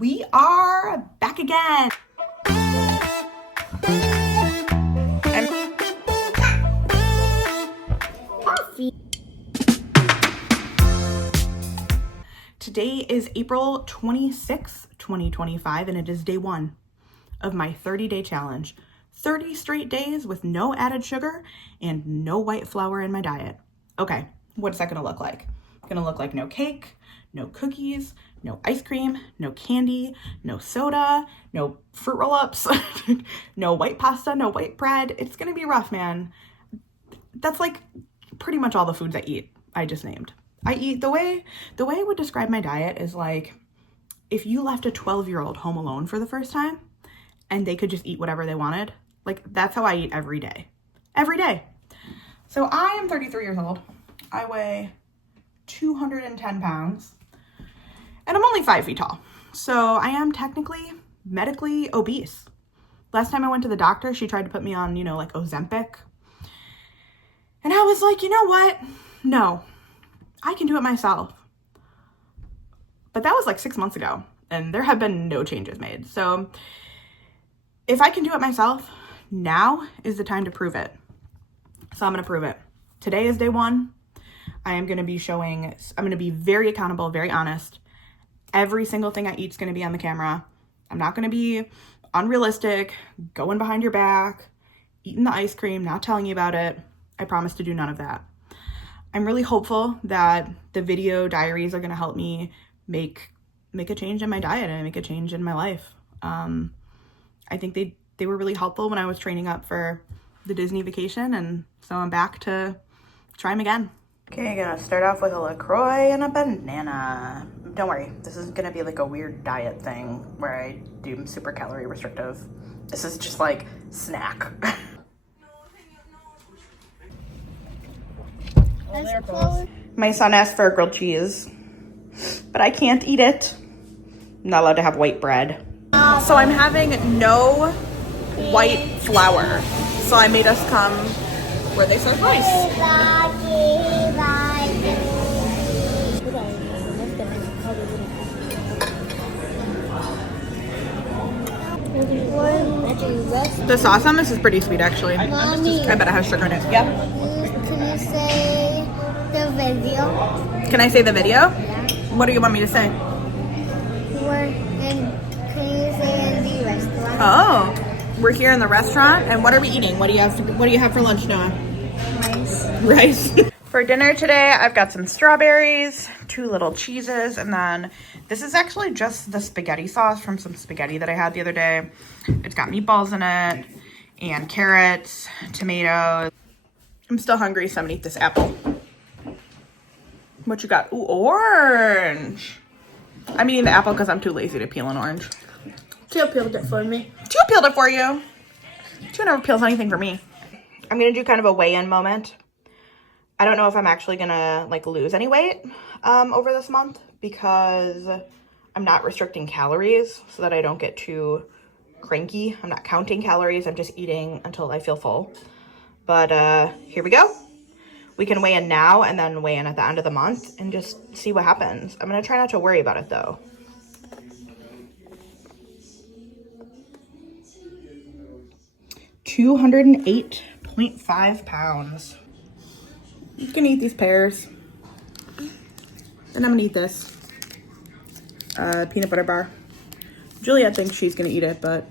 We are back again. Today is April 26th, 2025, and it is day one of my 30-day challenge. 30 straight days with no added sugar and no white flour in my diet. Okay, what's that gonna look like? Gonna look like no cake, no cookies, no ice cream, no candy, no soda, no fruit roll-ups, no white pasta, no white bread. It's gonna be rough, man. That's like pretty much all the foods I just named. I eat the way I would describe my diet is like if you left a 12-year-old home alone for the first time and they could just eat whatever they wanted, like that's how I eat every day. Every day. So I am 33 years old. I weigh 210 pounds and I'm only 5 feet tall. So I am technically medically obese. Last time I went to the doctor, she tried to put me on, like Ozempic. And I was like, you know what? No, I can do it myself. But that was like 6 months ago and there have been no changes made. So if I can do it myself, now is the time to prove it. So I'm going to prove it. Today is day one. I'm going to be very accountable, very honest. Every single thing I eat is going to be on the camera. I'm not going to be unrealistic, going behind your back, eating the ice cream, not telling you about it. I promise to do none of that. I'm really hopeful that the video diaries are going to help me make a change in my diet and make a change in my life. I think they were really helpful when I was training up for the Disney vacation, and so I'm back to try them again. Okay, gonna start off with a LaCroix and a banana. Don't worry, this is gonna be like a weird diet thing where I do super calorie restrictive. This is just like snack. My son asked for a grilled cheese, but I can't eat it. I'm not allowed to have white bread. So I'm having no white flour. So I made us come where they serve rice. The sauce on this is pretty sweet, actually. Mommy, I bet it has sugar in it. Yep. can you say the video? Can I say the video? Yeah. What do you want me to say? Can you say in the restaurant? Oh, we're here in the restaurant, and what are we eating? What do you have for lunch, Noah? Rice. For dinner today, I've got some strawberries, 2 little cheeses, and then this is actually just the spaghetti sauce from some spaghetti that I had the other day. It's got meatballs in it, and carrots, tomatoes. I'm still hungry, so I'm gonna eat this apple. What you got? Ooh, orange. I'm eating the apple because I'm too lazy to peel an orange. Two peeled it for me. 2 peeled it for you. 2 never peels anything for me. I'm gonna do kind of a weigh-in moment. I don't know if I'm actually gonna like lose any weight over this month because I'm not restricting calories so that I don't get too cranky. I'm not counting calories. I'm just eating until I feel full. But here we go. We can weigh in now and then weigh in at the end of the month and just see what happens. I'm gonna try not to worry about it though. $208.5 pounds. You can eat these pears. And I'm gonna eat this peanut butter bar. Juliet thinks she's gonna eat it, but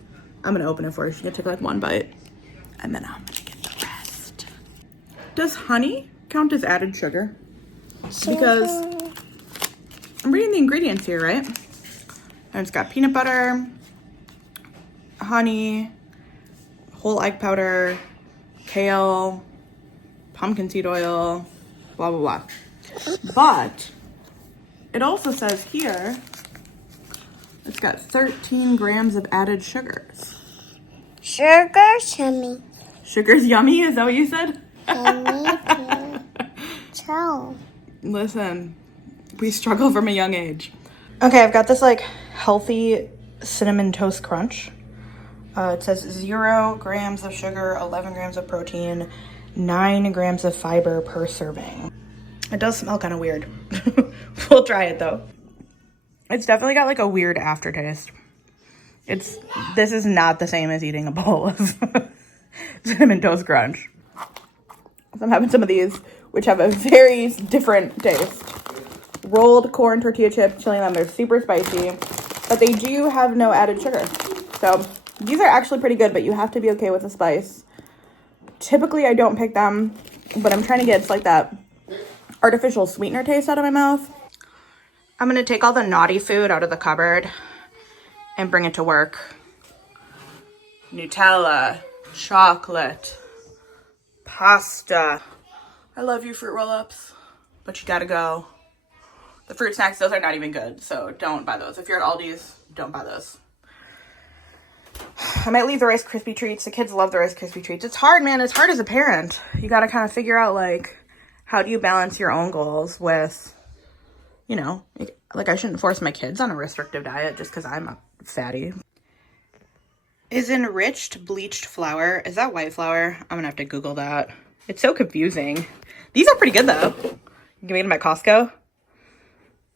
I'm gonna open it for her. She's gonna take like 1 bite and then I'm gonna get the rest. Does honey count as added sugar? Because I'm reading the ingredients here, right? And it's got peanut butter, honey, whole egg powder, kale, pumpkin seed oil, blah, blah, blah. But it also says here, it's got 13 grams of added sugars. Sugar's yummy. Sugar's yummy? Is that what you said? Yummy too. Listen, we struggle from a young age. Okay, I've got this like healthy cinnamon toast crunch. It says 0 grams of sugar, 11 grams of protein, 9 grams of fiber per serving. It does smell kind of weird. We'll try it though. It's definitely got like a weird aftertaste. This is not the same as eating a bowl of Cinnamon Toast Crunch. So I'm having some of these, which have a very different taste. Rolled corn tortilla chips, chilling them. They're super spicy, but they do have no added sugar. So these are actually pretty good, but you have to be okay with the spice. Typically, I don't pick them, but I'm trying to get like that artificial sweetener taste out of my mouth. I'm gonna take all the naughty food out of the cupboard and bring it to work. Nutella, chocolate, pasta. I love you, fruit roll-ups, but you gotta go. The fruit snacks, those are not even good, so don't buy those. If you're at Aldi's, don't buy those. I might leave the Rice Krispie treats. The kids love the Rice Krispie treats. It's hard, man. It's hard as a parent. You gotta kind of figure out, like, how do you balance your own goals with, you know, like I shouldn't force my kids on a restrictive diet just because I'm a fatty. Is enriched bleached flour, is that white flour? I'm gonna have to Google that. It's so confusing. These are pretty good though. You can make them at Costco.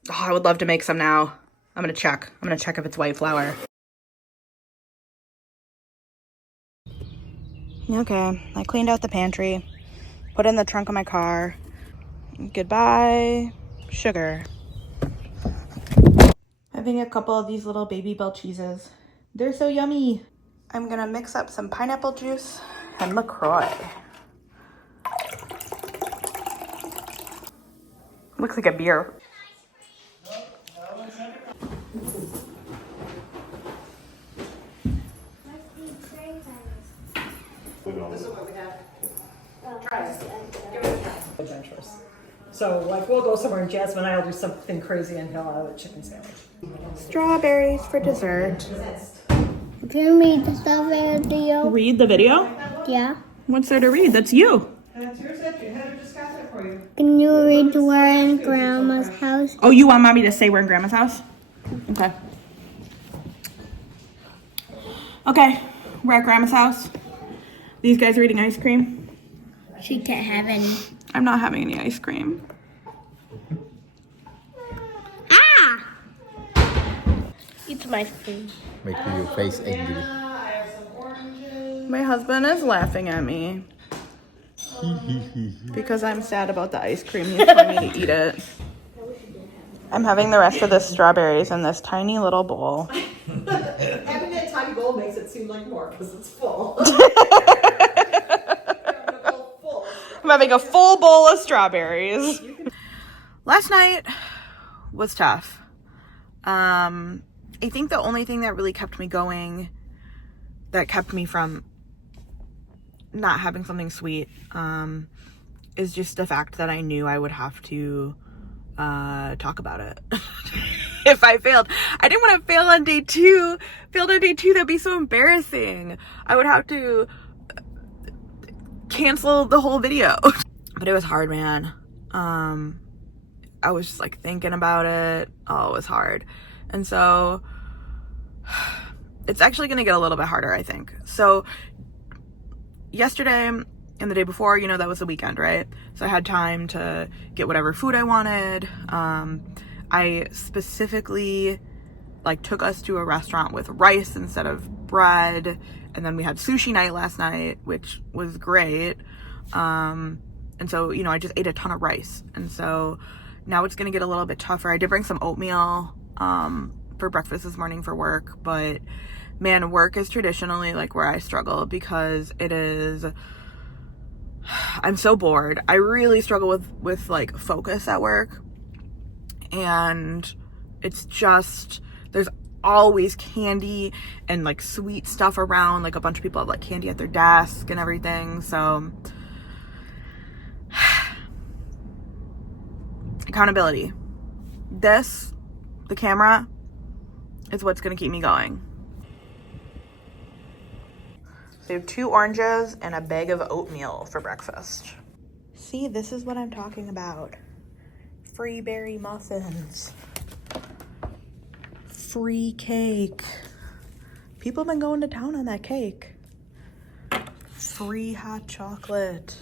Oh, I would love to make some now. I'm gonna check if it's white flour. Okay, I cleaned out the pantry, put it in the trunk of my car. Goodbye, sugar. Having a couple of these little Baby Bell cheeses. They're so yummy. I'm gonna mix up some pineapple juice and LaCroix. Looks like a beer. This is what we have. Try it. Give it a try. Adventurous. So, like, we'll go somewhere and Jasmine and I will do something crazy and he'll have a chicken sandwich. Strawberries for dessert. Can you read the stuff video? Read the video? Yeah. What's there to read? That's you. That's yours, Heather just got that for you. Can you read We're in Grandma's house? Oh, you want mommy to say we're in Grandma's house? Okay. Okay, we're at Grandma's house. These guys are eating ice cream. She can't have any. I'm not having any ice cream. Ah! Eat some ice cream. Make your face angry. My husband is laughing at me because I'm sad about the ice cream. He's telling me to eat it. I'm having the rest of the strawberries in this tiny little bowl. Having that tiny bowl makes it seem like more because it's full. I'm having a full bowl of strawberries. Last night was tough. I think the only thing that really kept me going, that kept me from not having something sweet, is just the fact that I knew I would have to talk about it if I failed. I didn't want to fail on day two. Failed on day two, that'd be so embarrassing. I would have to cancel the whole video. But it was hard, man. I was just like thinking about it. Oh, it was hard. And so it's actually going to get a little bit harder, I think. So yesterday and the day before, you know, that was the weekend, right? So I had time to get whatever food I wanted. I specifically like took us to a restaurant with rice instead of bread. And then we had sushi night last night, which was great. And so, you know, I just ate a ton of rice. And so now it's going to get a little bit tougher. I did bring some oatmeal for breakfast this morning for work. But man, work is traditionally like where I struggle because it is... I'm so bored. I really struggle with like focus at work. And it's just... There's always candy and like sweet stuff around. Like a bunch of people have like candy at their desk and everything. So accountability. The camera is what's going to keep me going. So we have 2 oranges and a bag of oatmeal for breakfast. See, this is what I'm talking about. Free berry muffins. Free cake. People have been going to town on that cake. Free hot chocolate.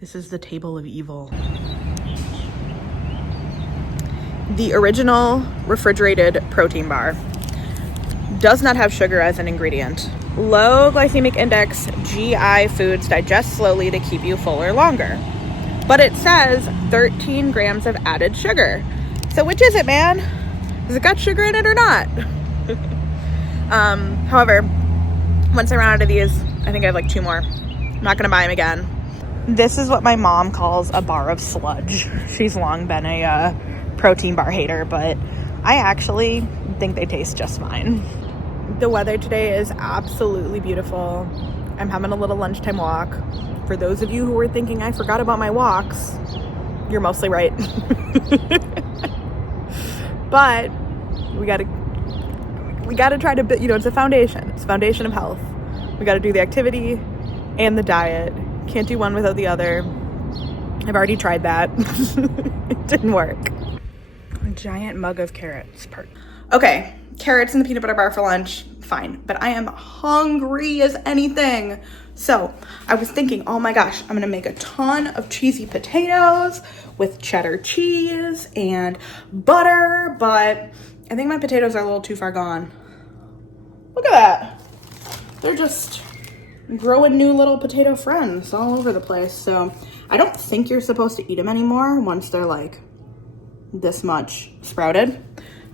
This is the table of evil. the original refrigerated protein bar. Does not have sugar as an ingredient. Low glycemic index, GI foods digest slowly to keep you fuller longer. But it says 13 grams of added sugar. So which is it, man? Has it got sugar in it or not? However, once I run out of these, I think I have like 2 more. I'm not gonna buy them again. This is what my mom calls a bar of sludge. She's long been a protein bar hater, but I actually think they taste just fine. The weather today is absolutely beautiful. I'm having a little lunchtime walk. For those of you who were thinking I forgot about my walks, you're mostly right. But we gotta try to, you know, it's a foundation. It's a foundation of health. We gotta do the activity and the diet. Can't do one without the other. I've already tried that. It didn't work. A giant mug of carrots. Okay, carrots and the peanut butter bar for lunch, fine. But I am hungry as anything. So I was thinking, oh my gosh, I'm gonna make a ton of cheesy potatoes with cheddar cheese and butter, but I think my potatoes are a little too far gone. Look at that. They're just growing new little potato friends all over the place. So I don't think you're supposed to eat them anymore once they're like this much sprouted.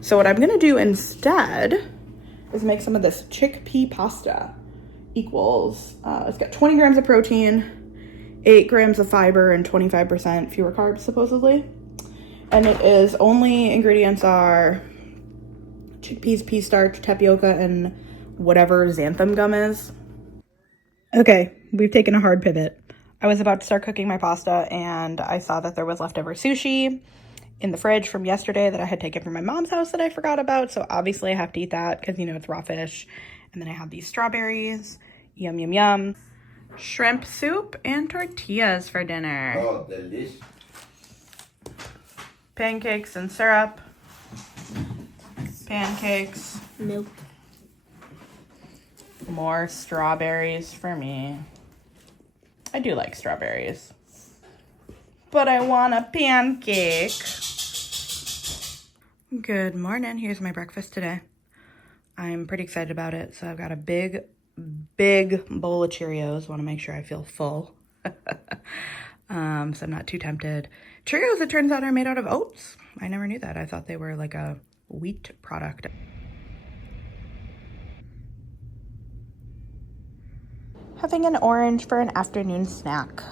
So what I'm gonna do instead is make some of this chickpea pasta. Equals, it's got 20 grams of protein, 8 grams of fiber, and 25% fewer carbs, supposedly. And it is only ingredients are chickpeas, pea starch, tapioca, and whatever xanthan gum is. Okay, we've taken a hard pivot. I was about to start cooking my pasta, and I saw that there was leftover sushi in the fridge from yesterday that I had taken from my mom's house that I forgot about. So obviously I have to eat that because, you know, it's raw fish. And then I have these strawberries, yum, yum, yum. Shrimp soup and tortillas for dinner. Oh, delicious. Pancakes and syrup. Pancakes. Nope. More strawberries for me. I do like strawberries. But I want a pancake. Good morning. Here's my breakfast today. I'm pretty excited about it. So I've got a big bowl of Cheerios. Want to make sure I feel full. So I'm not too tempted. Cheerios, it turns out, are made out of oats. I never knew that. I thought they were like a wheat product. Having an orange for an afternoon snack.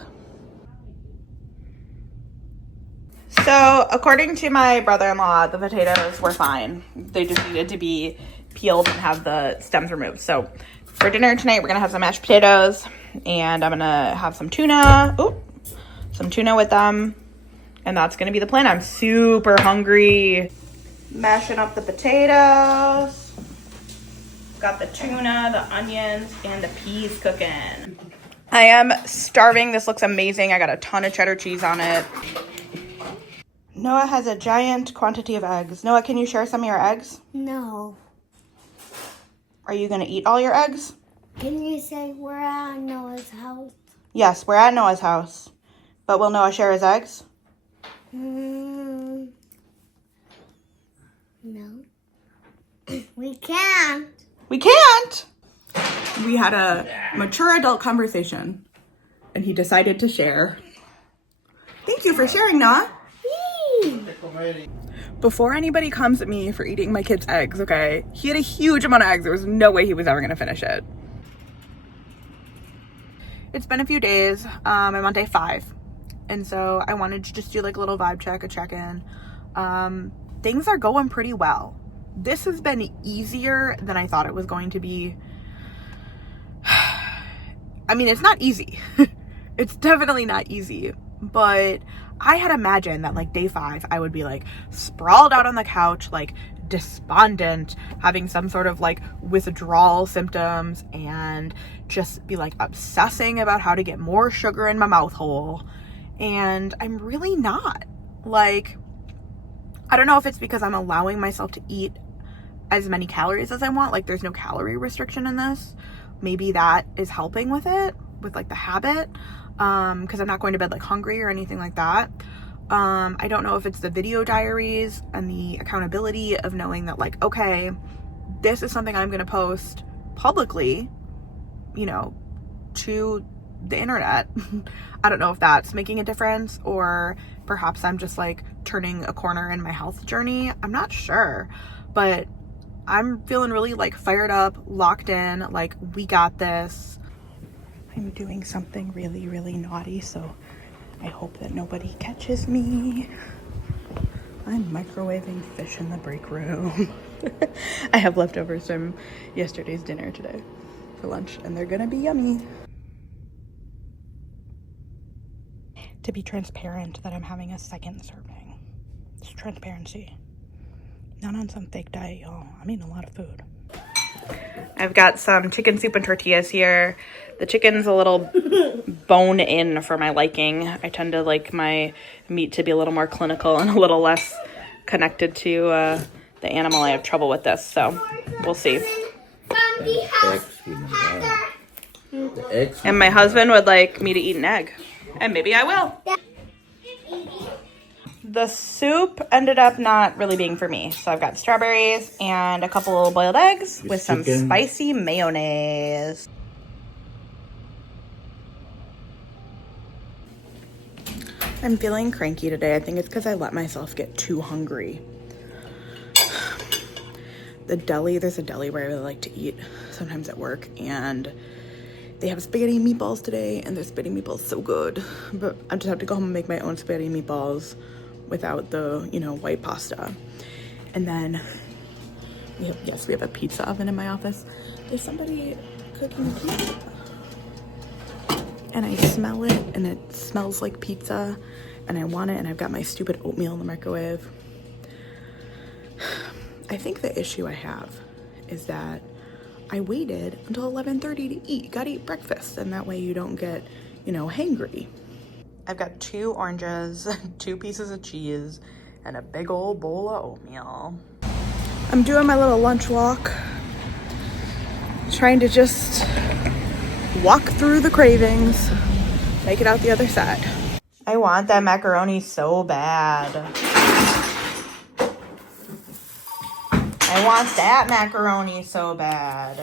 So according to my brother-in-law, the potatoes were fine. They just needed to be peeled and have the stems removed. So for dinner tonight, we're gonna have some mashed potatoes, and I'm gonna have some tuna. Some tuna with them, and that's gonna be the plan. I'm super hungry. Mashing up the potatoes. Got the tuna, the onions, and the peas cooking. I am starving. This looks amazing. I got a ton of cheddar cheese on it. Noah has a giant quantity of eggs. Noah, can you share some of your eggs? No. Are you gonna eat all your eggs? Can you say we're at Noah's house? Yes, we're at Noah's house. But will Noah share his eggs? No. We can't. We can't! We had a mature adult conversation, and he decided to share. Thank you for sharing, Noah. Before anybody comes at me for eating my kid's eggs, okay, he had a huge amount of eggs. There was no way he was ever gonna finish it. It's been a few days. I'm on day 5. And so I wanted to just do like a little vibe check, a check-in. Things are going pretty well. This has been easier than I thought it was going to be. I mean, it's not easy. It's definitely not easy, but I had imagined that like day 5, I would be like sprawled out on the couch, like despondent, having some sort of like withdrawal symptoms, and just be like obsessing about how to get more sugar in my mouth hole. And I'm really not. Like, I don't know if it's because I'm allowing myself to eat as many calories as I want. Like, there's no calorie restriction in this. Maybe that is helping with it, with like the habit, because I'm not going to bed like hungry or anything like that. I don't know if it's the video diaries and the accountability of knowing that, like, okay, this is something I'm gonna post publicly, you know, to the internet. I don't know if that's making a difference, or perhaps I'm just like turning a corner in my health journey. I'm not sure, but I'm feeling really like fired up, locked in, like we got this. I'm doing something really, really naughty, so I hope that nobody catches me. I'm microwaving fish in the break room. I have leftovers from yesterday's dinner today for lunch, and they're gonna be yummy. To be transparent that I'm having a second serving. It's transparency. Not on some fake diet, y'all. I'm eating a lot of food. I've got some chicken soup and tortillas here. The chicken's a little bone in for my liking. I tend to like my meat to be a little more clinical and a little less connected to the animal. I have trouble with this, so we'll see. And my husband would like me to eat an egg, and maybe I will. The soup ended up not really being for me, so I've got strawberries and a couple boiled eggs with some spicy mayonnaise. I'm feeling cranky today. I think it's because I let myself get too hungry. There's a deli where I really like to eat sometimes at work, and they have spaghetti and meatballs today, and their spaghetti meatballs so good. But I just have to go home and make my own spaghetti and meatballs without the, you know, white pasta. And then, we have a pizza oven in my office. There's somebody cooking pizza. And I smell it, and it smells like pizza, and I want it, and I've got my stupid oatmeal in the microwave. I think the issue I have is that I waited until 11:30 to eat. Gotta eat breakfast, and that way you don't get, you know, hangry. I've got 2 oranges, 2 pieces of cheese, and a big old bowl of oatmeal. I'm doing my little lunch walk, trying to just walk through the cravings, make it out the other side. I want that macaroni so bad. I want that macaroni so bad.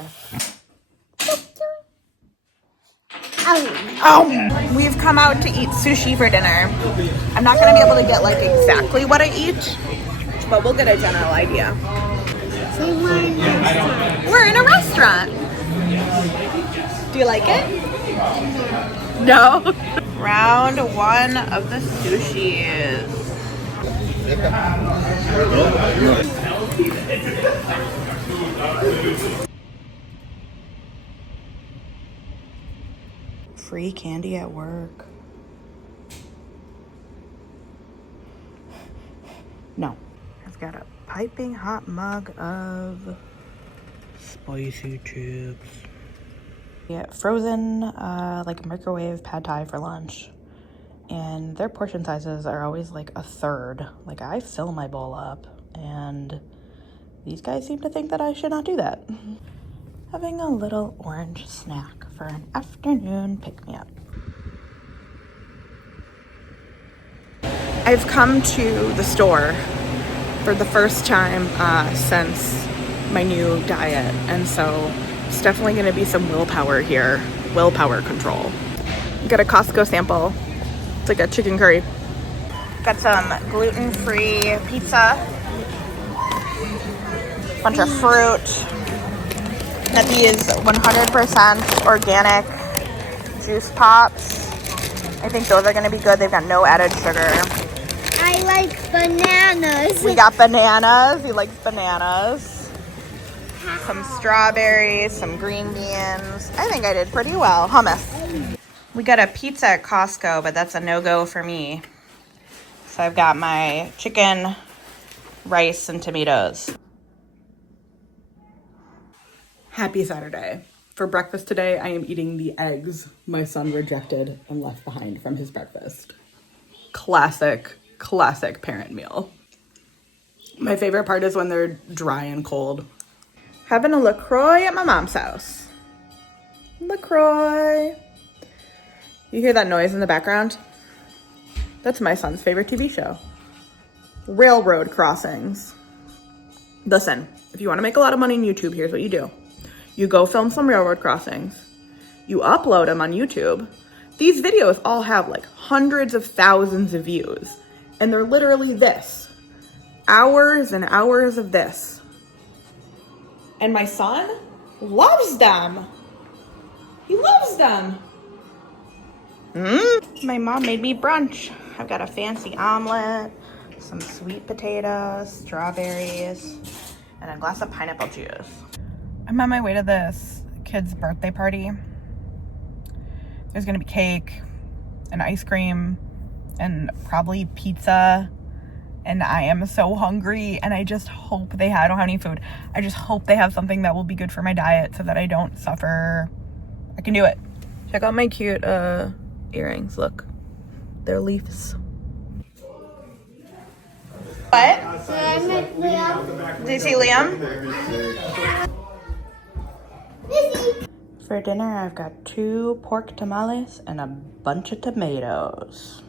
We've come out to eat sushi for dinner. I'm not gonna be able to get like exactly what I eat, but we'll get a general idea. We're in a restaurant. Do you like it? No. Round 1 of the sushis. Free candy at work. No. I've got a piping hot mug of spicy chips. Yeah, frozen like microwave pad thai for lunch. And their portion sizes are always like a third. Like I fill my bowl up, and these guys seem to think that I should not do that. Having a little orange snack for an afternoon pick-me-up. I've come to the store for the first time since my new diet, and so it's definitely going to be some willpower here, willpower control. Got a Costco sample. It's like a chicken curry. Got some gluten-free pizza, bunch of fruit. Got these 100% organic juice pops. I think those are going to be good. They've got no added sugar. I like bananas. We got bananas. He likes bananas. Some strawberries, some green beans. I think I did pretty well. Hummus. We got a pizza at Costco, but that's a no-go for me. So I've got my chicken, rice, and tomatoes. Happy Saturday. For breakfast today, I am eating the eggs my son rejected and left behind from his breakfast. Classic parent meal. My favorite part is when they're dry and cold. Having a LaCroix at my mom's house. LaCroix. You hear that noise in the background? That's my son's favorite TV show. Railroad crossings. Listen, if you want to make a lot of money on YouTube, here's what you do. You go film some railroad crossings. You upload them on YouTube. These videos all have like hundreds of thousands of views. And they're literally this. Hours and hours of this. And my son loves them. He loves them. My mom made me brunch. I've got a fancy omelet, some sweet potatoes, strawberries, and a glass of pineapple juice. I'm on my way to this kid's birthday party. There's gonna be cake and ice cream and probably pizza. And I am so hungry, and I just hope I don't have any food. I just hope they have something that will be good for my diet so that I don't suffer. I can do it. Check out my cute earrings. Look, they're leaves. What? Did you see Liam? For dinner, I've got 2 pork tamales and a bunch of tomatoes.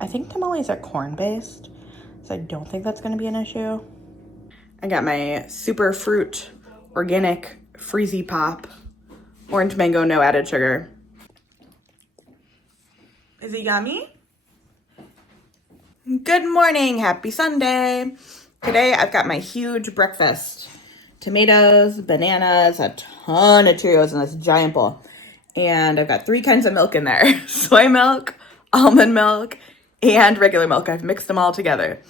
I think tamales are corn-based, so I don't think that's gonna be an issue. I got my super fruit organic freezy pop, orange mango, no added sugar. Is it yummy? Good morning, happy Sunday. Today I've got my huge breakfast. Tomatoes, bananas, a ton of Cheerios in this giant bowl. And I've got 3 kinds of milk in there. Soy milk, almond milk, and regular milk. I've mixed them all together.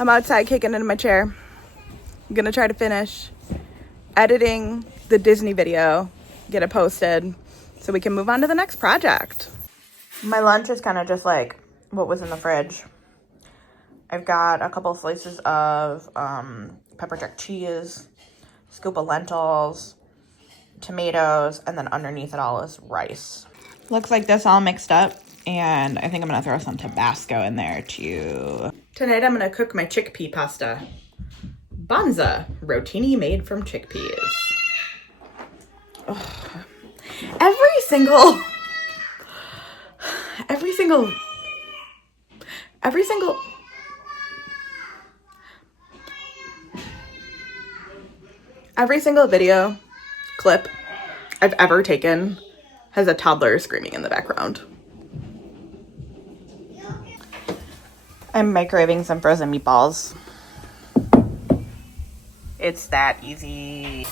I'm outside kicking into my chair. I'm gonna try to finish editing the Disney video, get it posted, so we can move on to the next project. My lunch is kind of just like what was in the fridge. I've got a couple slices of pepper jack cheese, scoop of lentils, tomatoes, and then underneath it all is rice. Looks like this all mixed up, and I think I'm gonna throw some Tabasco in there too. Tonight I'm gonna cook my chickpea pasta. Banza, rotini made from chickpeas. Ugh. Every single video clip I've ever taken has a toddler screaming in the background. I'm microwaving some frozen meatballs. It's that easy.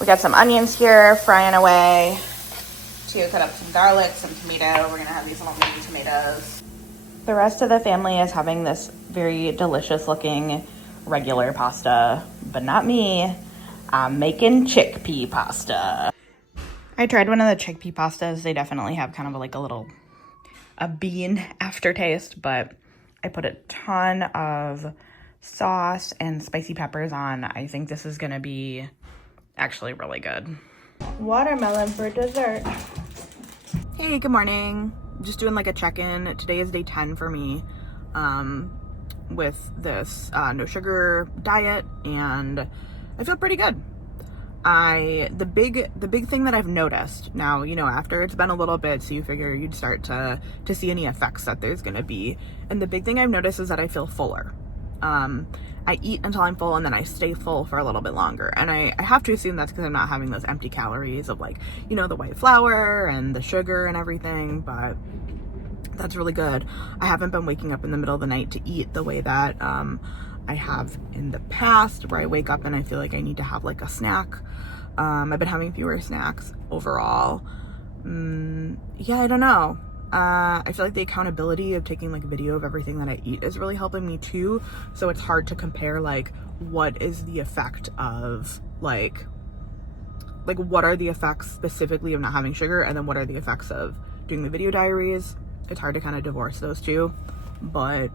We got some onions here frying away. To cut up some garlic, some tomato. We're gonna have these little mini tomatoes. The rest of the family is having this very delicious looking regular pasta, but not me. I'm making chickpea pasta. I tried one of the chickpea pastas. They definitely have kind of like a bean aftertaste, but I put a ton of sauce and spicy peppers on. I think this is gonna be actually really good. Watermelon for dessert. Hey, good morning. Just doing like a check-in. Today is day 10 for me with this no sugar diet, and I feel pretty good. The big thing that I've noticed now, you know, after it's been a little bit, so you figure you'd start to see any effects that there's gonna be. And the big thing I've noticed is that I feel fuller. I eat until I'm full, and then I stay full for a little bit longer. And I have to assume that's because I'm not having those empty calories of, like, you know, the white flour and the sugar and everything, but that's really good. I haven't been waking up in the middle of the night to eat the way that I have in the past, where I wake up and I feel like I need to have like a snack. I've been having fewer snacks overall. Yeah, I don't know. I feel like the accountability of taking like a video of everything that I eat is really helping me too. So it's hard to compare like what is the effect of like what are the effects specifically of not having sugar, and then what are the effects of doing the video diaries. It's hard to kind of divorce those two, but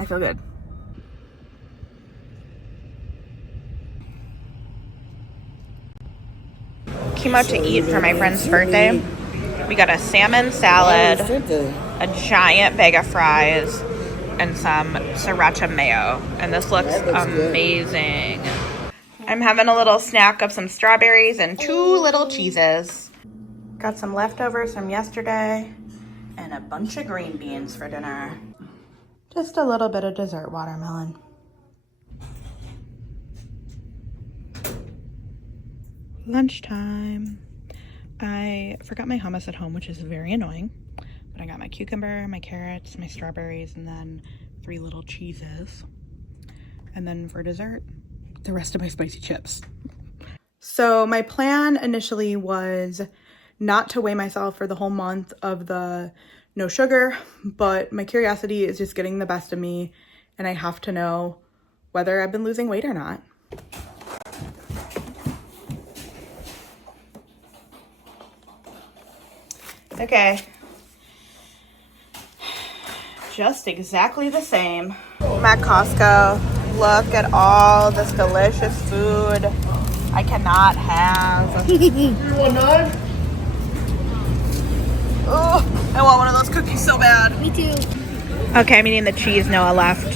I feel good. Came out to eat for my friend's birthday. We got a salmon salad, a giant bag of fries, and some sriracha mayo. And this looks amazing. I'm having a little snack of some strawberries and 2 little cheeses. Got some leftovers from yesterday and a bunch of green beans for dinner. Just a little bit of dessert watermelon. Lunchtime. I forgot my hummus at home, which is very annoying. But I got my cucumber, my carrots, my strawberries, and then 3 little cheeses. And then for dessert, the rest of my spicy chips. So my plan initially was not to weigh myself for the whole month of the no sugar, but my curiosity is just getting the best of me, and I have to know whether I've been losing weight or not. Okay. Just exactly the same. I'm at Costco. Look at all this delicious food I cannot have. You want none? Oh, I want one of those cookies so bad. Me too. Okay, I'm eating the cheese. Noah left.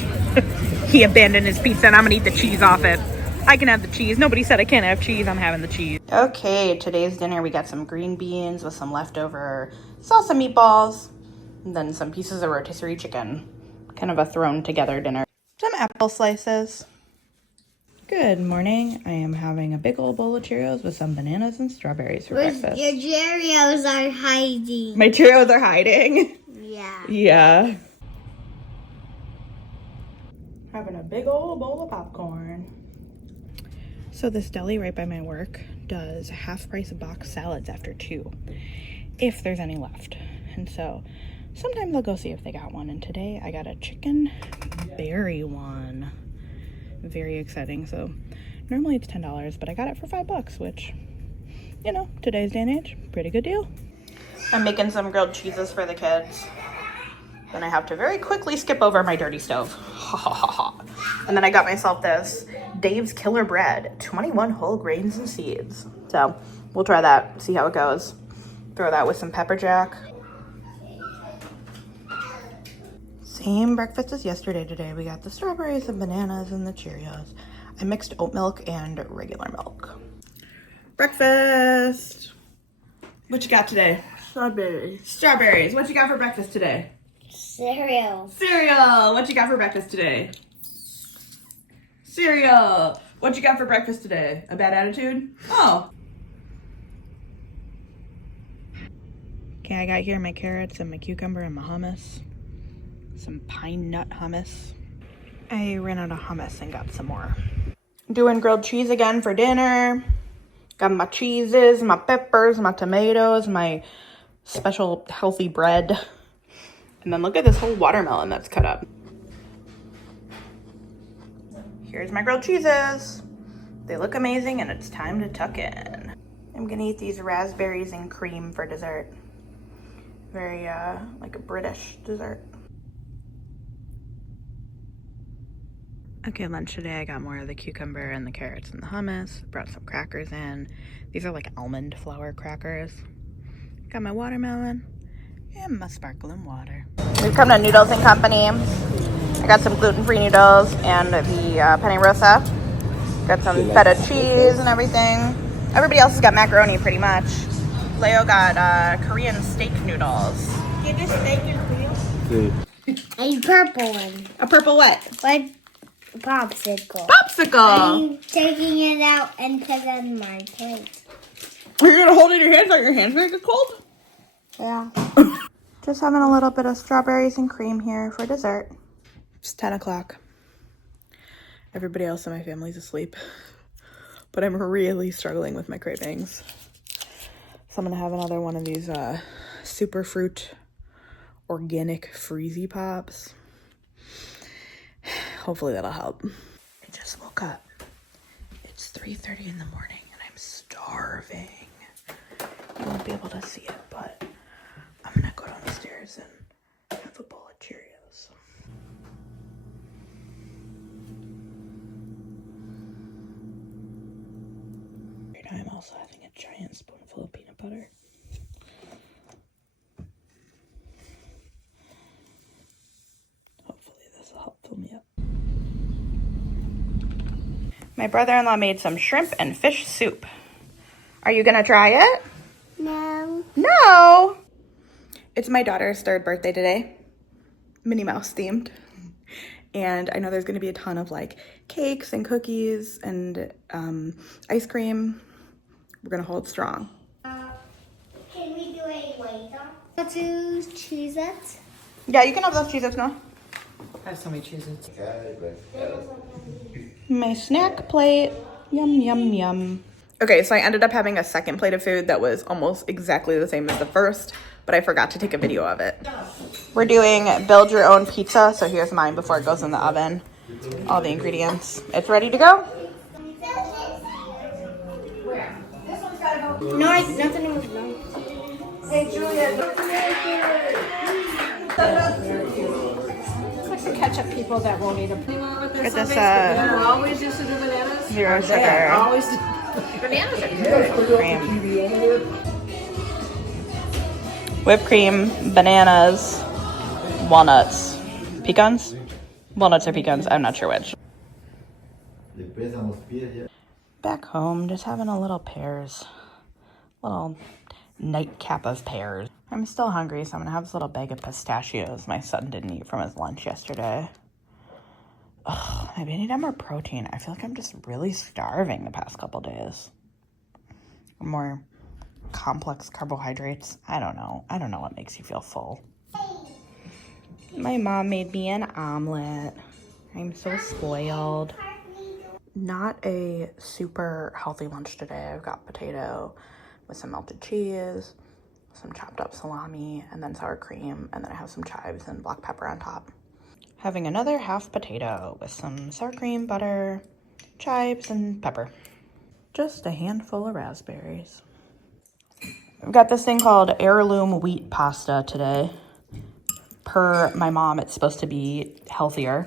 He abandoned his pizza and I'm gonna eat the cheese off it. I can have the cheese. Nobody said I can't have cheese. I'm having the cheese. Okay, today's dinner, we got some green beans with some leftover salsa meatballs, and then some pieces of rotisserie chicken. Kind of a thrown together dinner. Some apple slices. Good morning. I am having a big old bowl of Cheerios with some bananas and strawberries for breakfast. Your Cheerios are hiding. My Cheerios are hiding. Yeah. Yeah. Having a big old bowl of popcorn. So this deli right by my work does half price box salads after 2, if there's any left. And so sometimes I'll go see if they got one. And today I got a chicken berry one. Very exciting. So normally it's $10, but I got it for $5, which, you know, today's day and age, pretty good deal. I'm making some grilled cheeses for the kids. Then I have to very quickly skip over my dirty stove. And then I got myself this Dave's Killer Bread, 21 whole grains and seeds. So we'll try that, see how it goes. Throw that with some pepper jack. Same breakfast as yesterday today. We got the strawberries and bananas and the Cheerios. I mixed oat milk and regular milk. Breakfast. What you got today? Strawberries. Strawberries. What you got for breakfast today? Cereal. Cereal. What you got for breakfast today? Cereal. What you got for breakfast today? A bad attitude? Oh. Okay, I got here my carrots and my cucumber and my hummus. Some pine nut hummus. I ran out of hummus and got some more. Doing grilled cheese again for dinner. Got my cheeses, my peppers, my tomatoes, my special healthy bread. And then look at this whole watermelon that's cut up. Here's my grilled cheeses. They look amazing and it's time to tuck in. I'm gonna eat these raspberries and cream for dessert. Very, like a British dessert. Okay, lunch today, I got more of the cucumber and the carrots and the hummus. Brought some crackers in. These are like almond flour crackers. Got my watermelon and my sparkling water. We've come to Noodles and Company. I got some gluten-free noodles and the penne rosa. Got some feta cheese and everything. Everybody else has got macaroni pretty much. Leo got Korean steak noodles. Get this steak and Korean? A purple one. A purple what? What? Popsicle. Popsicle! I'm taking it out and put it on my plate. You're gonna hold it in your hands? Are your hands gonna get cold? Yeah. Just having a little bit of strawberries and cream here for dessert. It's 10 o'clock. Everybody else in my family's asleep. But I'm really struggling with my cravings. So I'm gonna have another one of these super fruit organic freezy pops. Hopefully that'll help. I just woke up. It's 3:30 in the morning and I'm starving. You won't be able to see it, but I'm gonna go downstairs and have a bowl of Cheerios. Right now I'm also having a giant spoonful of peanut butter. Hopefully this will help fill me up. My brother-in-law made some shrimp and fish soup. Are you gonna try it? No. No! It's my daughter's 3rd birthday today. Minnie Mouse themed. And I know there's gonna be a ton of like cakes and cookies and ice cream. We're gonna hold strong. Can we do a waiter? To Cheez-Its? Yeah, you can have those Cheez-Its now. I have so many cheeses. My snack plate. Yum, yum, yum. Okay, so I ended up having a second plate of food that was almost exactly the same as the first, but I forgot to take a video of it. We're doing build your own pizza, so here's mine before it goes in the oven. All the ingredients. It's ready to go? No, nothing was wrong. Hey, Julia. It's like the ketchup people that won't eat them. Get this, Always used to do bananas. 0 sugar. Always do. Bananas are good. Cream. Whipped cream, bananas, walnuts, pecans? Walnuts or pecans, I'm not sure which. Back home, just having a little nightcap of pears. I'm still hungry, so I'm gonna have this little bag of pistachios my son didn't eat from his lunch yesterday. Ugh, maybe I need to have more protein. I feel like I'm just really starving the past couple days. More complex carbohydrates. I don't know what makes you feel full. My mom made me an omelet. I'm so spoiled. Not a super healthy lunch today. I've got potato with some melted cheese, some chopped up salami, and then sour cream, and then I have some chives and black pepper on top. Having another half potato with some sour cream, butter, chives, and pepper. Just a handful of raspberries. I've got this thing called heirloom wheat pasta today. Per my mom, it's supposed to be healthier.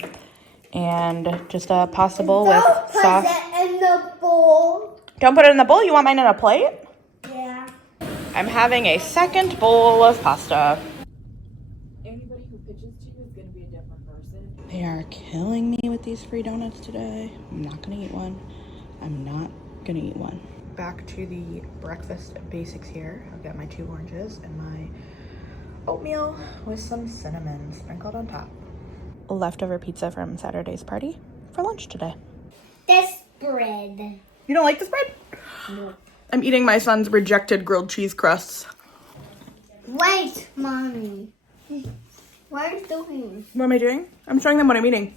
And just a pasta bowl with sauce. Don't put it in the bowl. Don't put it in the bowl? You want mine in a plate? Yeah. I'm having a second bowl of pasta. Anybody who pitches to you is going to be a different person. They are killing me with these free donuts today. I'm not gonna eat one. Back to the breakfast basics here. I've got my 2 oranges and my oatmeal with some cinnamon sprinkled on top. Leftover pizza from Saturday's party for lunch today. This bread. You don't like this bread? No. I'm eating my son's rejected grilled cheese crusts. Wait, Mommy. What are you doing? What am I doing? I'm showing them what I'm eating.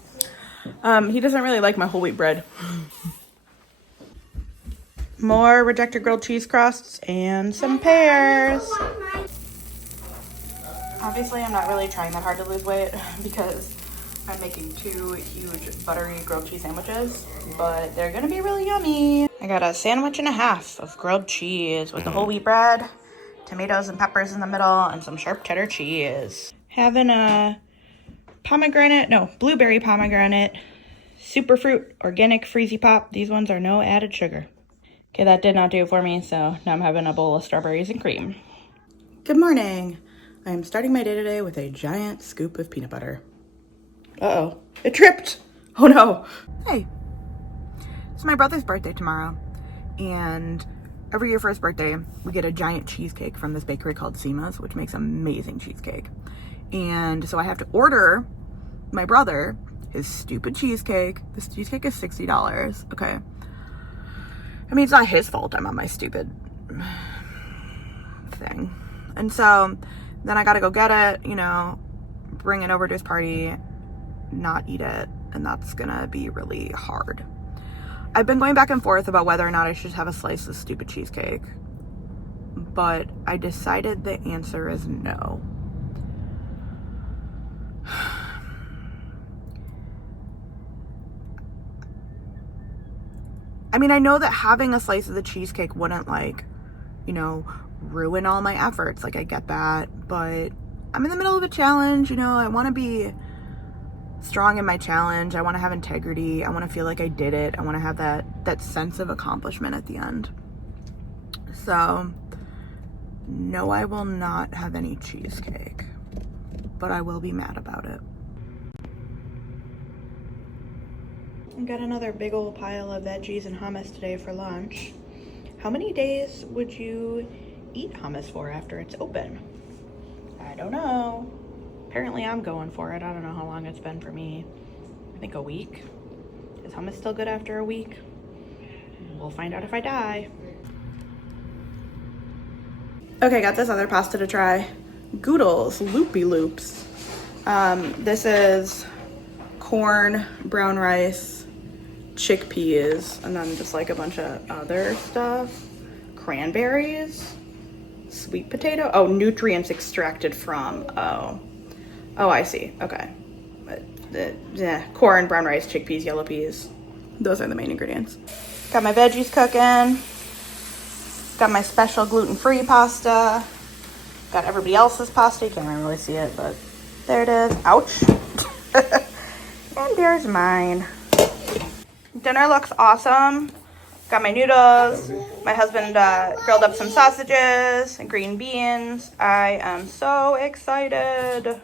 He doesn't really like my whole wheat bread. More rejected grilled cheese crusts and some pears. Obviously, I'm not really trying that hard to lose weight because I'm making 2 huge buttery grilled cheese sandwiches, but they're gonna be really yummy. I got a sandwich and a half of grilled cheese with the whole wheat bread, tomatoes and peppers in the middle, and some sharp cheddar cheese. Having a blueberry pomegranate, superfruit, organic freezy pop. These ones are no added sugar. Okay, that did not do it for me, so now I'm having a bowl of strawberries and cream. Good morning. I am starting my day today with a giant scoop of peanut butter. Uh-oh, it tripped. Oh no. Hey, it's my brother's birthday tomorrow, and every year for his birthday, we get a giant cheesecake from this bakery called Seema's, which makes amazing cheesecake. And so I have to order my brother his stupid cheesecake. This cheesecake is $60, okay? I mean, it's not his fault I'm on my stupid thing. And so then I gotta go get it, bring it over to his party, not eat it, and that's gonna be really hard. I've been going back and forth about whether or not I should have a slice of stupid cheesecake, but I decided the answer is no. I mean, I know that having a slice of the cheesecake wouldn't, ruin all my efforts. I get that, but I'm in the middle of a challenge, I want to be strong in my challenge. I want to have integrity. I want to feel like I did it. I want to have that sense of accomplishment at the end. So, no, I will not have any cheesecake, but I will be mad about it. I got another big old pile of veggies and hummus today for lunch. How many days would you eat hummus for after it's open? I don't know. Apparently I'm going for it. I don't know how long it's been for me. I think a week. Is hummus still good after a week? We'll find out if I die. Okay, got this other pasta to try. Goodles, loopy loops. This is corn, brown rice, chickpeas, and then just like a bunch of other stuff. Cranberries, sweet potato. Oh, nutrients extracted from. Oh, I see. Okay. Corn, brown rice, chickpeas, yellow peas. Those are the main ingredients. Got my veggies cooking. Got my special gluten-free pasta. Got everybody else's pasta. You can't really see it, but there it is. Ouch. And there's mine. Dinner looks awesome. Got my noodles. My husband grilled up some sausages and green beans. I am so excited.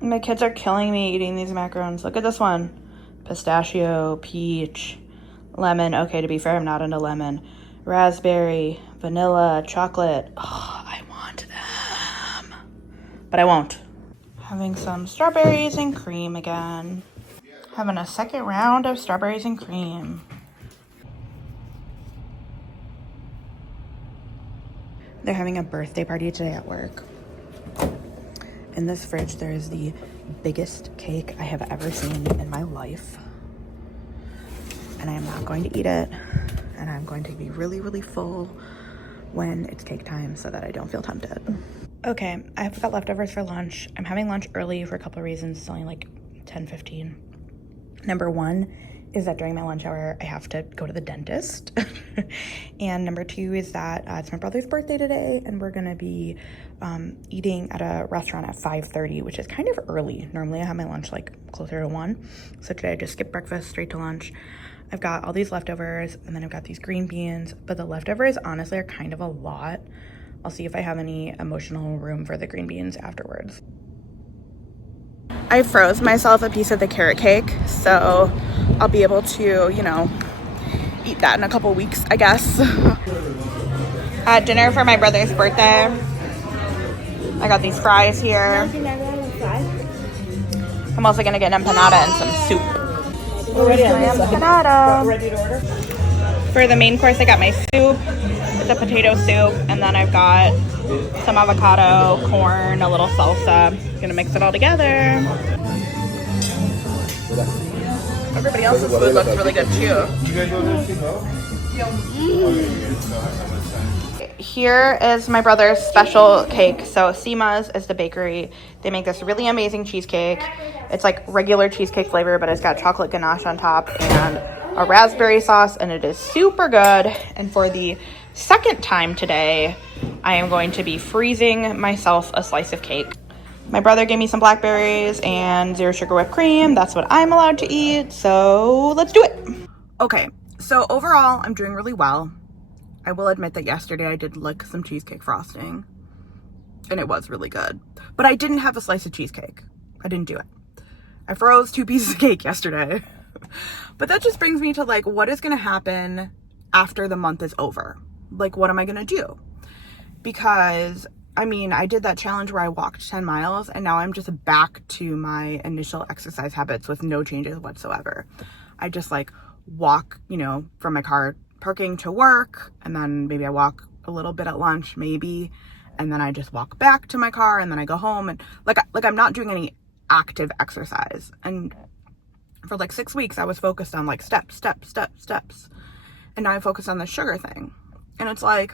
My kids are killing me eating these macarons. Look at this one. Pistachio, peach, lemon. Okay, to be fair, I'm not into lemon. Raspberry, vanilla, chocolate. Oh, I want them. But I won't. Having some strawberries and cream again. Having a second round of strawberries and cream. They're having a birthday party today at work. In this fridge, there is the biggest cake I have ever seen in my life. And I am not going to eat it. And I'm going to be really, really full when it's cake time so that I don't feel tempted. Okay, I've got leftovers for lunch. I'm having lunch early for a couple of reasons. It's only like 10:15. Number one is that during my lunch hour, I have to go to the dentist. And number two is that it's my brother's birthday today, and we're gonna be eating at a restaurant at 5:30, which is kind of early. Normally I have my lunch like closer to 1. So today I just skipped breakfast straight to lunch. I've got all these leftovers, and then I've got these green beans, but the leftovers honestly are kind of a lot. I'll see if I have any emotional room for the green beans afterwards. I froze myself a piece of the carrot cake, so I'll be able to, you know, eat that in a couple weeks, I guess. At dinner for my brother's birthday, I got these fries here. I'm also gonna get an empanada and some soup. We're ready on this. Empanada. Ready to order? For the main course, I got my soup. It's a potato soup, and then I've got some avocado, corn, a little salsa. Gonna mix it all together. Everybody else's food looks really good too. Here is my brother's special cake. So Seema's is the bakery. They make this really amazing cheesecake. It's like regular cheesecake flavor, but it's got chocolate ganache on top and a raspberry sauce, and it is super good. And for the second time today, I am going to be freezing myself a slice of cake. My brother gave me some blackberries and 0 sugar whipped cream. That's what I'm allowed to eat, so let's do it. Okay, so overall, I'm doing really well. I will admit that yesterday I did lick some cheesecake frosting, and it was really good. But I didn't have a slice of cheesecake. I didn't do it. I froze 2 pieces of cake yesterday. But that just brings me to like, what is going to happen after the month is over? Like, what am I going to do? Because, I mean, I did that challenge where I walked 10 miles, and now I'm just back to my initial exercise habits with no changes whatsoever. I just like walk, you know, from my car parking to work, and then maybe I walk a little bit at lunch, maybe, and then I just walk back to my car, and then I go home, and like I'm not doing any active exercise. And for like 6 weeks, I was focused on like steps. And now I'm focused on the sugar thing. And it's like,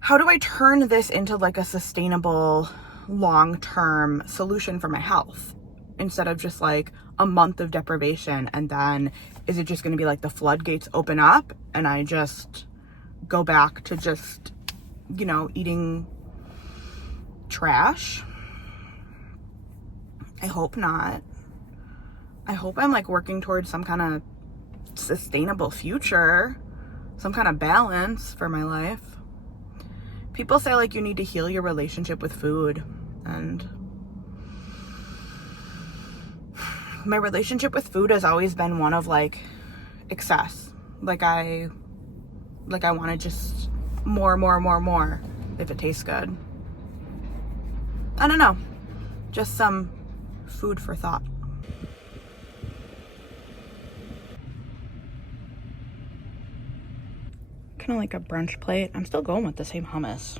how do I turn this into like a sustainable long-term solution for my health instead of just like a month of deprivation? And then is it just going to be like the floodgates open up and I just go back to just, you know, eating trash? I hope not. I hope I'm like working towards some kind of sustainable future, some kind of balance for my life. People say like you need to heal your relationship with food, and my relationship with food has always been one of like excess. Like I want to just more if it tastes good. I don't know. Just some food for thought. Kind of like a brunch plate. I'm still going with the same hummus.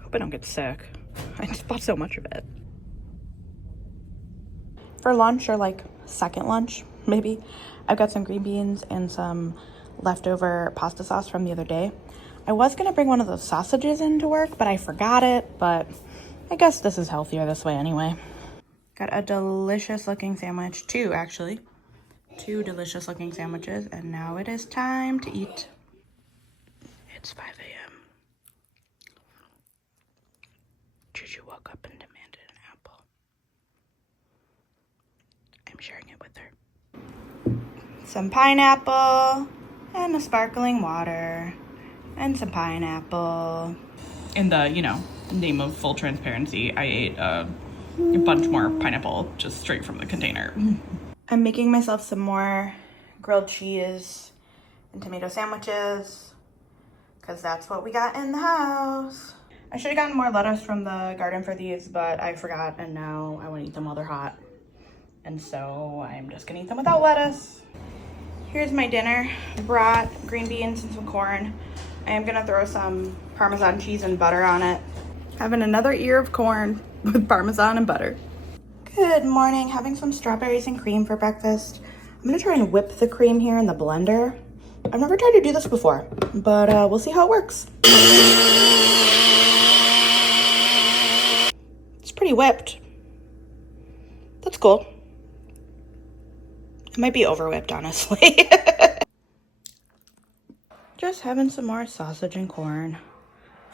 Hope I don't get sick. I just bought so much of it. For lunch, or like second lunch, maybe, I've got some green beans and some leftover pasta sauce from the other day. I was gonna bring one of those sausages into work, but I forgot it, but I guess this is healthier this way anyway. Got a delicious looking sandwich, two actually. Two delicious looking sandwiches, and now it is time to eat. It's 5 a.m. Juju woke up and demanded an apple. I'm sharing it with her. Some pineapple and a sparkling water and some pineapple. In the, name of full transparency, I ate a bunch more pineapple just straight from the container. I'm making myself some more grilled cheese and tomato sandwiches, because that's what we got in the house. I should have gotten more lettuce from the garden for these, but I forgot, and now I want to eat them while they're hot. And so I'm just gonna eat them without lettuce. Here's my dinner. Brought green beans and some corn. I am gonna throw some Parmesan cheese and butter on it. Having another ear of corn with Parmesan and butter. Good morning, having some strawberries and cream for breakfast. I'm gonna try and whip the cream here in the blender. I've never tried to do this before, but we'll see how it works. It's pretty whipped. That's cool. It might be over whipped, honestly. Just having some more sausage and corn.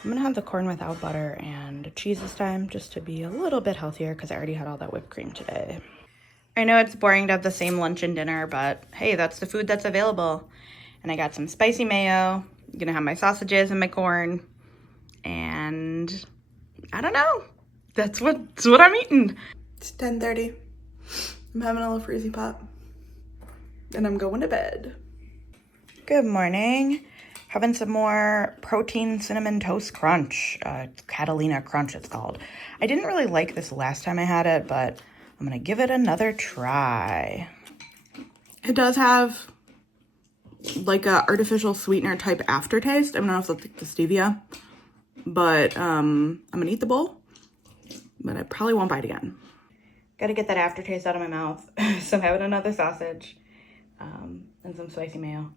I'm gonna have the corn without butter and cheese this time, just to be a little bit healthier, because I already had all that whipped cream today. I know it's boring to have the same lunch and dinner, but hey, that's the food that's available. And I got some spicy mayo. I'm gonna have my sausages and my corn. And I don't know. That's what I'm eating. It's 10:30. I'm having a little freezy pop. And I'm going to bed. Good morning. Having some more protein cinnamon toast crunch. Catalina Crunch it's called. I didn't really like this last time I had it, but I'm gonna give it another try. It does have like a artificial sweetener type aftertaste. I don't know if that's like the stevia, but I'm gonna eat the bowl, but I probably won't bite again. Gotta get that aftertaste out of my mouth. So I'm having another sausage and some spicy mayo.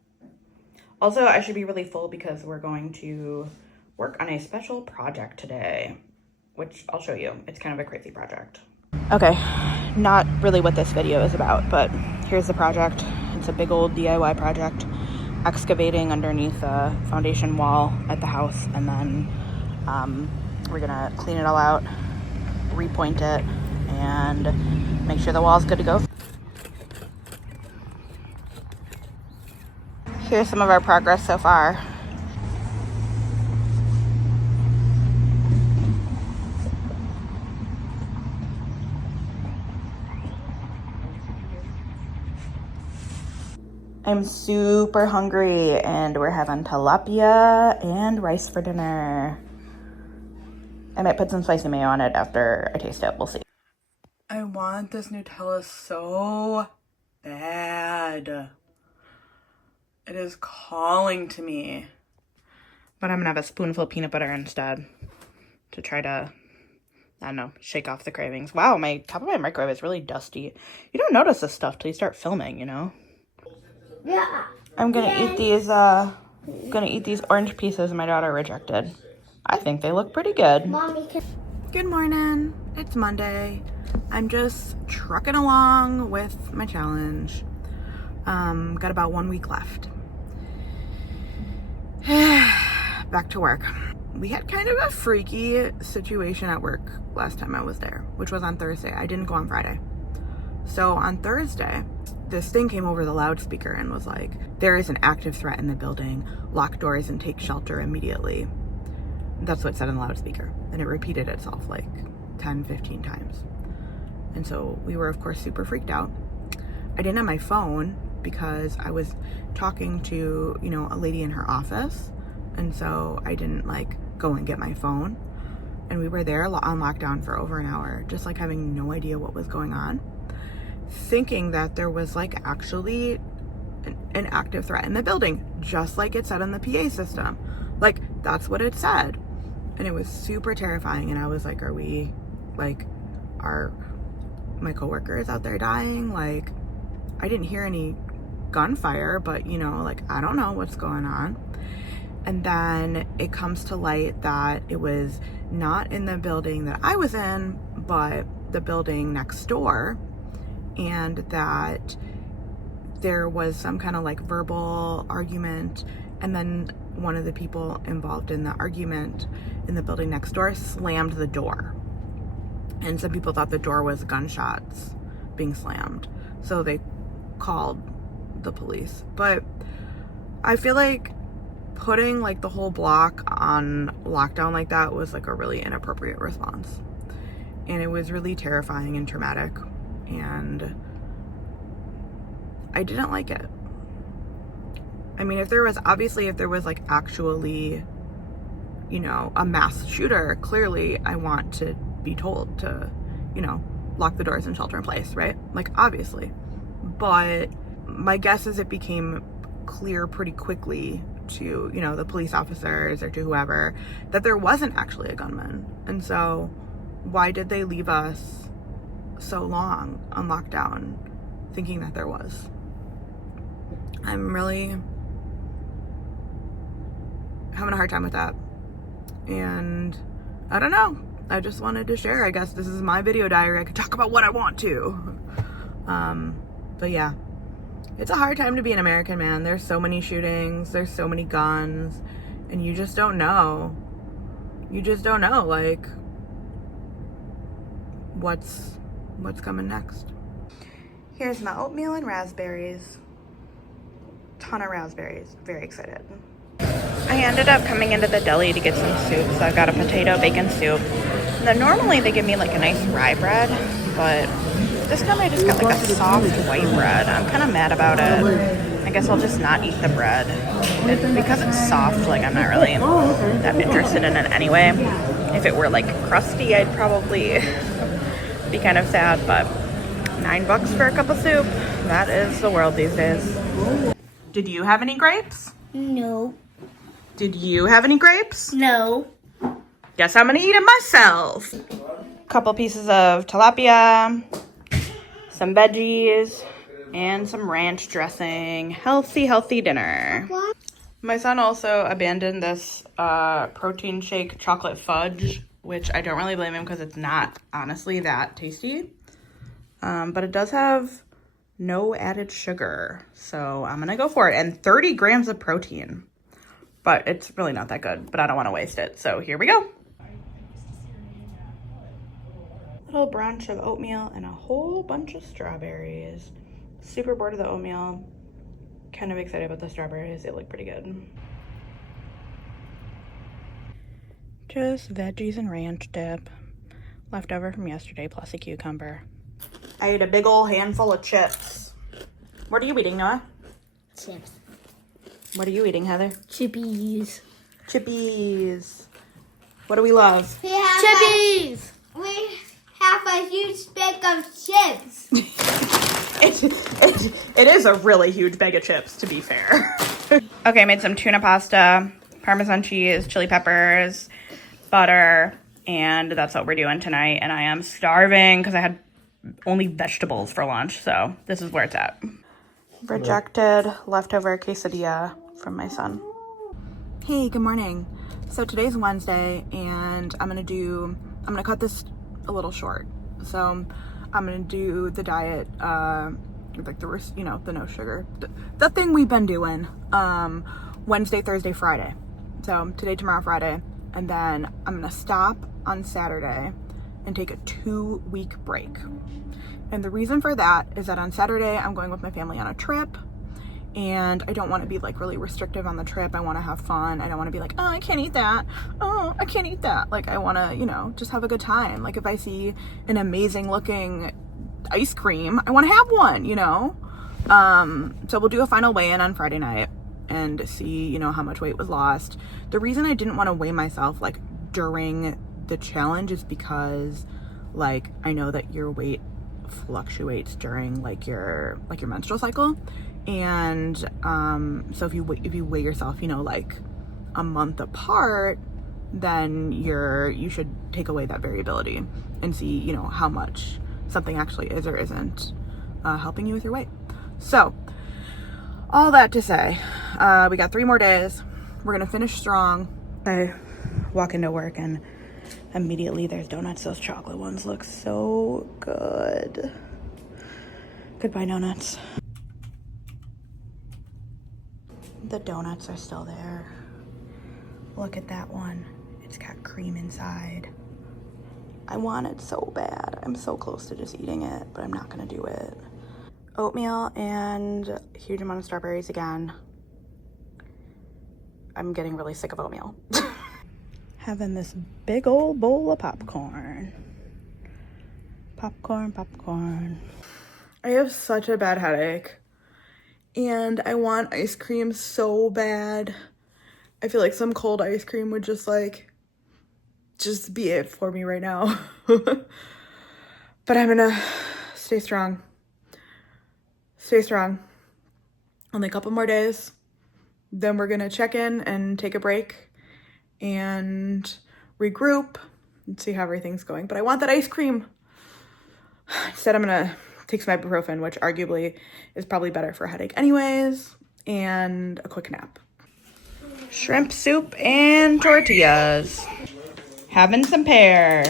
Also, I should be really full because we're going to work on a special project today, which I'll show you. It's kind of a crazy project. Okay, not really what this video is about, but here's the project. It's a big old DIY project, excavating underneath a foundation wall at the house, and then we're gonna clean it all out, repoint it, and make sure the wall's good to go. Here's some of our progress so far. I'm super hungry, and we're having tilapia and rice for dinner. I might put some spicy mayo on it after I taste it. We'll see. I want this Nutella so bad. It is calling to me. But I'm gonna have a spoonful of peanut butter instead to try to, I don't know, shake off the cravings. Wow, my top of my microwave is really dusty. You don't notice this stuff till you start filming, you know? Yeah. I'm gonna eat these orange pieces my daughter rejected. I think they look pretty good. Mommy can... Good morning. It's Monday. I'm just trucking along with my challenge. Got about 1 week left. Back to work. We had kind of a freaky situation at work last time I was there, which was on Thursday. I didn't go on Friday. So on Thursday, this thing came over the loudspeaker and was like, there is an active threat in the building. Lock doors and take shelter immediately. That's what it said in the loudspeaker. And it repeated itself like 10, 15 times. And so we were, of course, super freaked out. I didn't have my phone because I was talking to, a lady in her office, And so I didn't like go and get my phone. And we were there on lockdown for over an hour, just like having no idea what was going on, thinking that there was like actually an active threat in the building, just like it said on the PA system. Like, that's what it said. And it was super terrifying. And I was like, are my coworkers out there dying? Like, I didn't hear any gunfire, but you know, like, I don't know what's going on. And then it comes to light that it was not in the building that I was in, but the building next door, and that there was some kind of like verbal argument, and then one of the people involved in the argument in the building next door slammed the door, and some people thought the door was gunshots being slammed, so they called the police. But I feel like putting like the whole block on lockdown like that was like a really inappropriate response, and it was really terrifying and traumatic, and I didn't like it. I mean, if there was like actually, you know, a mass shooter, clearly I want to be told to, you know, lock the doors and shelter in place, right? Like, obviously. But my guess is it became clear pretty quickly to, you know, the police officers or to whoever that there wasn't actually a gunman. And so why did they leave us so long on lockdown thinking that there was? I'm really having a hard time with that. And I don't know. I just wanted to share. I guess this is my video diary. I could talk about what I want to. But yeah, it's a hard time to be an American, man. There's so many shootings. There's so many guns. And you just don't know. You just don't know, like, what's coming next. Here's my oatmeal and raspberries. Ton of raspberries. Very excited. I ended up coming into the deli to get some soup, so I got a potato bacon soup. Now, normally they give me like a nice rye bread, but this time I just got like a soft white bread. I'm kind of mad about it. I guess I'll just not eat the bread. Because it's soft, like, I'm not really that interested in it anyway. If it were like crusty, I'd probably be kind of sad, but $9 for a cup of soup, that is the world these days. Did you have any grapes? No. Did you have any grapes? No. Guess I'm gonna eat it myself. Couple pieces of tilapia, some veggies, and some ranch dressing. Healthy dinner. What? My son also abandoned this protein shake chocolate fudge, which I don't really blame him because it's not honestly that tasty. But it does have no added sugar, so I'm gonna go for it. And 30 grams of protein. But it's really not that good, but I don't want to waste it. So here we go. Little brunch of oatmeal and a whole bunch of strawberries. Super bored of the oatmeal. Kind of excited about the strawberries. They look pretty good. Just veggies and ranch dip. Leftover from yesterday, plus a cucumber. I ate a big old handful of chips. What are you eating, Noah? Chips. What are you eating, Heather? Chippies. Chippies. What do we love? Chippies! We have a huge bag of chips. It is a really huge bag of chips, to be fair. Okay, I made some tuna pasta, Parmesan cheese, chili peppers, butter, and that's what we're doing tonight. And I am starving because I had only vegetables for lunch, so this is where it's at. Rejected leftover quesadilla from my son. Hey, good morning. So today's Wednesday, and I'm gonna cut this a little short. So I'm gonna do the diet, like the no sugar, the thing we've been doing, Wednesday, Thursday, Friday. So today, tomorrow, Friday, and then I'm gonna stop on Saturday and take a 2-week break. And the reason for that is that on Saturday, I'm going with my family on a trip, and I don't want to be like really restrictive on the trip. I want to have fun. I don't want to be like, oh, I can't eat that. Oh, I can't eat that. Like, I want to, just have a good time. Like, if I see an amazing looking ice cream, I want to have one, So we'll do a final weigh-in on Friday night. and see, you know, how much weight was lost. The reason I didn't want to weigh myself like during the challenge is because like I know that your weight fluctuates during like your menstrual cycle, and so if you weigh yourself, you know, like a month apart, then you should take away that variability and see, you know, how much something actually is or isn't helping you with your weight. So all that to say, we got 3 more days. We're gonna finish strong. I walk into work and immediately there's donuts. Those chocolate ones look so good. Goodbye, donuts. The donuts are still there. Look at that one. It's got cream inside. I want it so bad. I'm so close to just eating it, but I'm not gonna do it. Oatmeal and a huge amount of strawberries again. I'm getting really sick of oatmeal. Having this big old bowl of popcorn. Popcorn. I have such a bad headache and I want ice cream so bad. I feel like some cold ice cream would just be it for me right now. But I'm gonna stay strong. Only a couple more days. Then we're gonna check in and take a break and regroup and see how everything's going. But I want that ice cream. Instead, I'm gonna take some ibuprofen, which arguably is probably better for a headache anyways, and a quick nap. Shrimp soup and tortillas. Having some pear.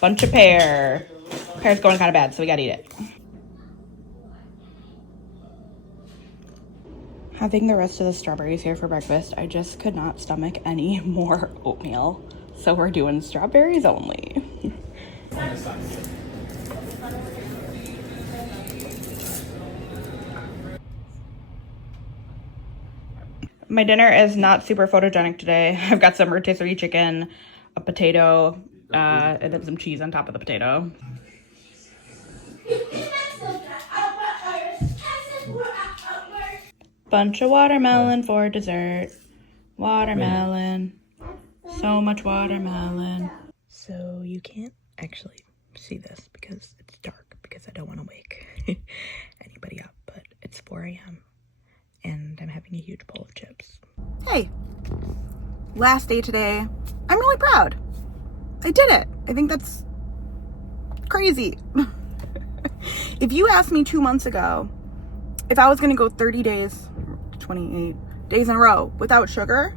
Bunch of pear. Pear's going kind of bad, so we gotta eat it. Having the rest of the strawberries here for breakfast, I just could not stomach any more oatmeal. So we're doing strawberries only. My dinner is not super photogenic today. I've got some rotisserie chicken, a potato, and then some cheese on top of the potato. Bunch of watermelon for dessert. Watermelon. So much watermelon. So you can't actually see this because it's dark, because I don't want to wake anybody up, but it's 4 a.m. and I'm having a huge bowl of chips. Hey, last day today. I'm really proud. I did it. I think that's crazy. If you asked me 2 months ago if I was gonna go 30 days, 28 days in a row without sugar,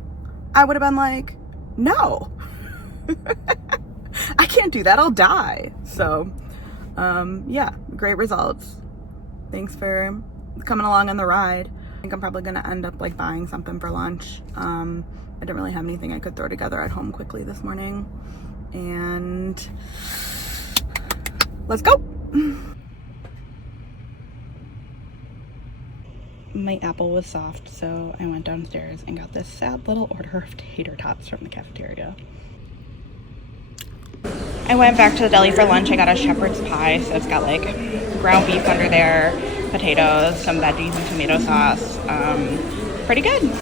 I would have been like, no. I can't do that. I'll die. So, yeah, great results. Thanks for coming along on the ride. I think I'm probably gonna end up like buying something for lunch. I didn't really have anything I could throw together at home quickly this morning. And let's go. My apple was soft, so I went downstairs and got this sad little order of tater tots from the cafeteria. I went back to the deli for lunch. I got a shepherd's pie, so it's got like ground beef under there, potatoes, some veggies, and tomato sauce. Pretty good.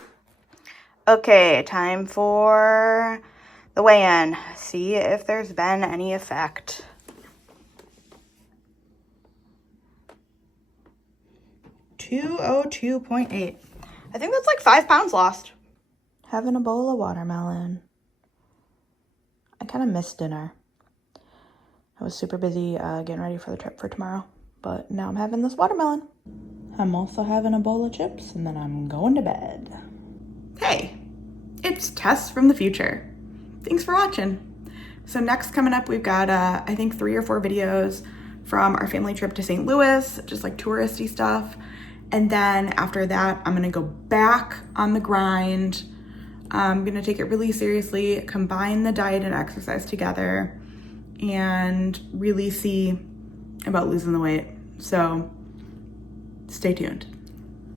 Okay, time for the weigh-in. See if there's been any effect. $202.8. I think that's like 5 pounds lost. Having a bowl of watermelon. I kind of missed dinner. I was super busy getting ready for the trip for tomorrow, but now I'm having this watermelon. I'm also having a bowl of chips, and then I'm going to bed. Hey, it's Tess from the future. Thanks for watching. So next coming up, we've got I think 3 or 4 videos from our family trip to St. Louis, just like touristy stuff. And then after that, I'm gonna go back on the grind. I'm gonna take it really seriously, combine the diet and exercise together, and really see about losing the weight. So stay tuned.